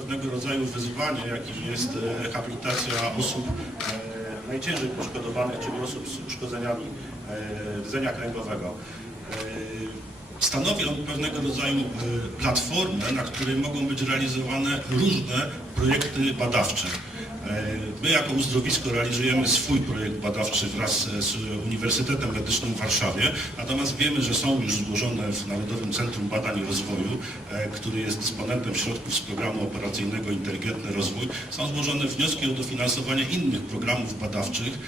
pewnego rodzaju wyzwanie, jakim jest e, rehabilitacja osób e, najciężej poszkodowanych, czyli osób z uszkodzeniami e, rdzenia kręgowego. Stanowi on pewnego rodzaju e, platformę, na której mogą być realizowane różne projekty badawcze. E, My jako uzdrowisko realizujemy swój projekt badawczy wraz z Uniwersytetem Medycznym w Warszawie, natomiast wiemy, że są już złożone w Narodowym Centrum Badań i Rozwoju, e, który jest dysponentem środków z programu operacyjnego Inteligentny Rozwój, są złożone wnioski o dofinansowanie innych programów badawczych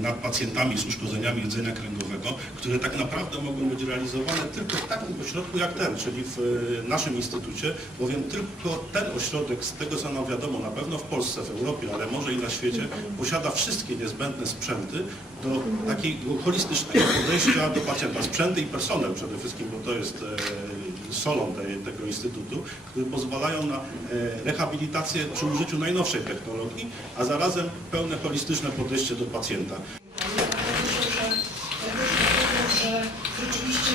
nad pacjentami z uszkodzeniami rdzenia kręgowego, które tak naprawdę mogą być realizowane tylko w takim ośrodku jak ten, czyli w e, naszym instytucie, bowiem tylko ten ośrodek, z tego co nam wiadomo, na pewno w Polsce, w Europie, ale może i na świecie, posiada wszystkie niezbędne sprzęty do takiego holistycznego podejścia do pacjenta. Sprzęty i personel przede wszystkim, bo to jest e, solą tego instytutu, które pozwalają na e, rehabilitację przy użyciu najnowszej technologii, a zarazem pełne holistyczne podejście do pacjenta. rzeczywiście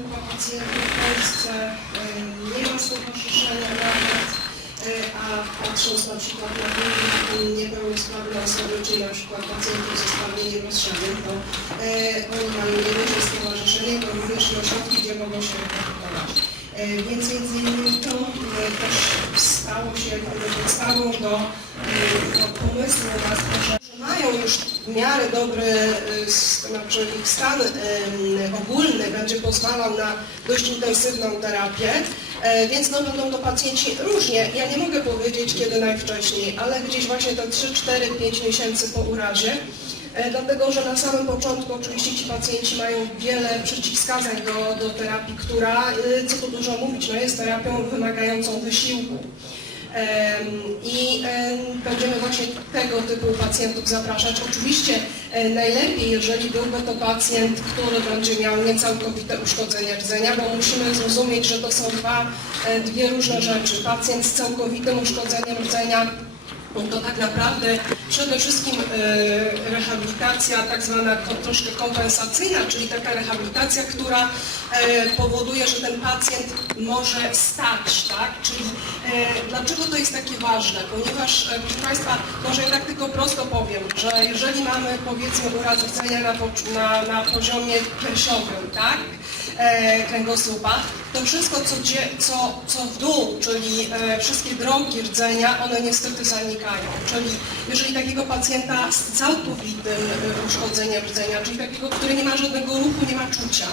grupa pacjentów w Polsce e, nie ma stowarzyszenia nawet, e, a patrząc na przykład na inne niepełnosprawne osoby, czyli na przykład pacjentów ze sprawnieniem rozsiadłym, to oni mają nie że stowarzyszenie, to również i ośrodki, gdzie mogą się. E, Więc między innymi to też stało się podstawą do, do pomysłu na stworzenie że mają już w miarę dobry, znaczy ich stan ogólny będzie pozwalał na dość intensywną terapię, e, więc no będą to pacjenci różnie. Ja nie mogę powiedzieć kiedy najwcześniej, ale gdzieś właśnie te 3, 4, 5 miesięcy po urazie. E, Dlatego, że na samym początku oczywiście ci pacjenci mają wiele przeciwwskazań do, do terapii, która, y, co tu dużo mówić, no jest terapią wymagającą wysiłku. I em, będziemy właśnie tego typu pacjentów zapraszać. Oczywiście e, najlepiej, jeżeli byłby to pacjent, który będzie miał niecałkowite uszkodzenie rdzenia, bo musimy zrozumieć, że to są dwa, e, dwie różne rzeczy. Pacjent z całkowitym uszkodzeniem rdzenia to tak naprawdę przede wszystkim e, rehabilitacja tak zwana troszkę kompensacyjna, czyli taka rehabilitacja, która e, powoduje, że ten pacjent może stać, tak? Czyli e, dlaczego to jest takie ważne? Ponieważ, proszę Państwa, może tak tylko prosto powiem, że jeżeli mamy powiedzmy uraz rdzenia na, na, na poziomie piersiowym, tak? kręgosłupa, to wszystko, co, co, co w dół, czyli e, wszystkie drogi rdzenia, one niestety zanikają. Czyli jeżeli takiego pacjenta z całkowitym e, uszkodzeniem rdzenia, czyli takiego, który nie ma żadnego ruchu, nie ma czucia,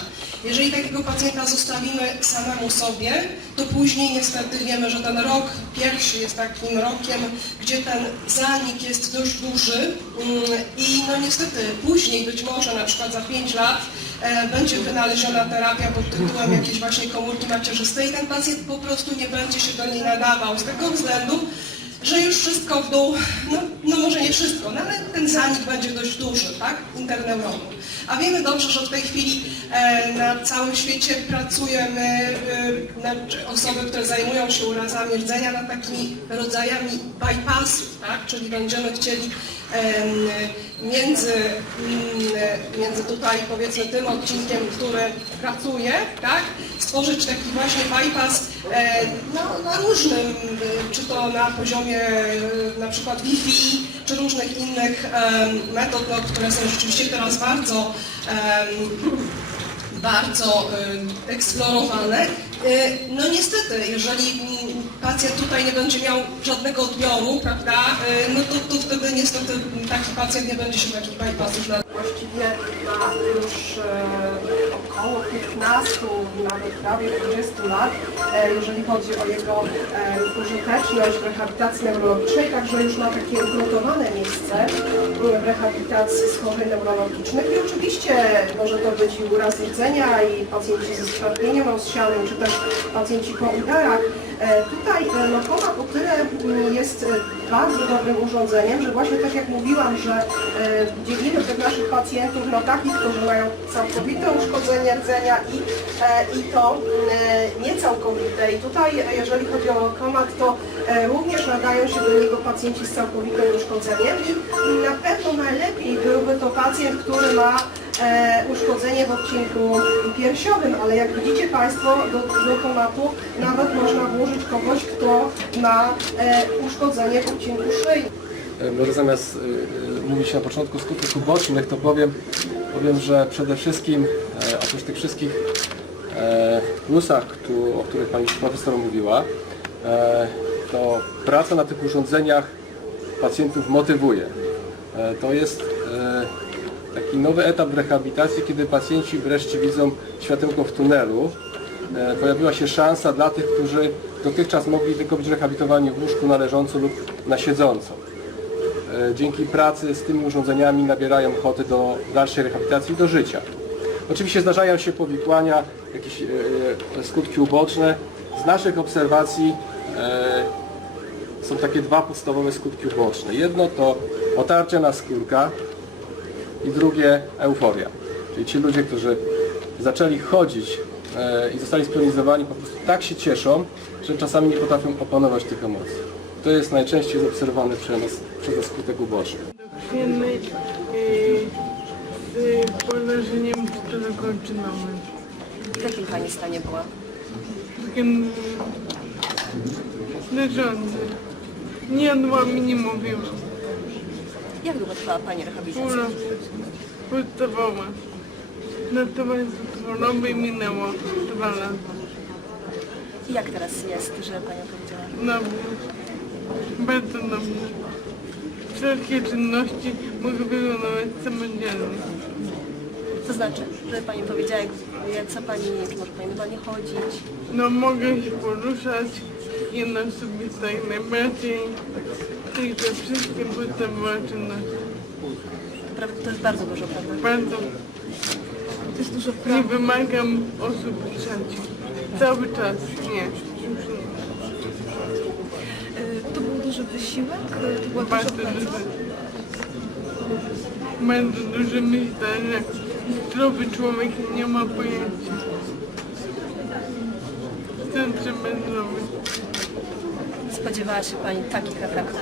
jeżeli takiego pacjenta zostawimy samemu sobie, to później niestety wiemy, że ten rok pierwszy jest takim rokiem, gdzie ten zanik jest dość duży mm, i no niestety później być może na przykład za 5 lat będzie wynaleziona terapia pod tytułem jakieś właśnie komórki macierzyste i ten pacjent po prostu nie będzie się do niej nadawał z tego względu, że już wszystko w dół, no, no może nie wszystko, no ale ten zanik będzie dość duży, tak, interneuronu. A wiemy dobrze, że w tej chwili e, na całym świecie pracujemy, e, na, osoby, które zajmują się urazami rdzenia nad takimi rodzajami bypassów, tak, czyli będziemy chcieli między, mm, między tutaj powiedzmy tym odcinkiem, który pracuje, tak, stworzyć taki właśnie bypass e, no, na różnym, e, czy to na poziomie e, na przykład Wi-Fi, czy różnych innych metod, no, które są rzeczywiście teraz bardzo bardzo y, eksplorowane. Y, No niestety, jeżeli pacjent tutaj nie będzie miał żadnego odbioru, prawda, y, no to, to wtedy niestety taki pacjent nie będzie się takich bypassów na Właściwie ma już e, około 15, nawet prawie 20 lat, e, jeżeli chodzi o jego e, użyteczność w rehabilitacji neurologicznej, także już ma takie ugruntowane miejsce w rehabilitacji schorzeń neurologicznych i oczywiście być i uraz rdzenia i pacjenci ze skrzywieniem rozsianym, czy też pacjenci po udarach. E, Tutaj e, Lokoma po tyle mm, jest e, bardzo dobrym urządzeniem, że właśnie tak jak mówiłam, że dzielimy tych naszych pacjentów na takich, którzy mają całkowite uszkodzenie rdzenia i, i to e, niecałkowite. I tutaj, jeżeli chodzi o Lokomat, to również nadają się do niego pacjenci z całkowitym uszkodzeniem i na pewno najlepiej byłby to pacjent, który ma e, uszkodzenie w odcinku piersiowym, ale jak widzicie Państwo, do, do nawet można włożyć kogoś, kto ma e, uszkodzenie w odcinku szyi. E, Może zamiast y, mówić na początku skutków ubocznych, to powiem, powiem że przede wszystkim e, oprócz tych wszystkich e, plusach, tu, o których Pani Profesor mówiła, e, to praca na tych urządzeniach pacjentów motywuje. E, to jest taki nowy etap rehabilitacji, kiedy pacjenci wreszcie widzą światełko w tunelu. E, pojawiła się szansa dla tych, którzy dotychczas mogli tylko być rehabilitowani w łóżku na leżąco lub na siedząco. E, dzięki pracy z tymi urządzeniami nabierają ochoty do dalszej rehabilitacji i do życia. Oczywiście zdarzają się powikłania, jakieś e, skutki uboczne. Z naszych obserwacji są takie dwa podstawowe skutki uboczne. Jedno to otarcie na skórka i drugie euforia. Czyli ci ludzie, którzy zaczęli chodzić e, i zostali spionizowani, po prostu tak się cieszą, że czasami nie potrafią opanować tych emocji. To jest najczęściej zaobserwowany przez nas, przez nas skutek uboczny. Yy, z porażeniem czterokończynowym. W jakim Pani stanie była? Takim leżący. Nie jadłam i nie mówiłam. Jak długo trwała Pani rehabilitacja? Pół roku podstawowa. Natomiast choroby minęło dwa lata. I jak teraz jest, że Pani powiedziała? Dobrze. Bardzo dobrze. Wszelkie czynności mogę wykonywać samodzielnie. To znaczy, że Pani powiedziała, jak, jak co Pani, czy może Pani normalnie chodzić? No mogę się poruszać i na sobie tak najbardziej. I te wszystkie podstawowe czynności. Naprawdę to jest bardzo dużo, prawda? Bardzo To jest dużo nie wymagam osób trzecich. Cały czas nie. Już nie. To był duży wysiłek? To była Bardzo duży. Bardzo duży myślę, że zdrowy człowiek nie ma pojęcia. Co trzeba zrobić? Spodziewała się Pani takich efektów?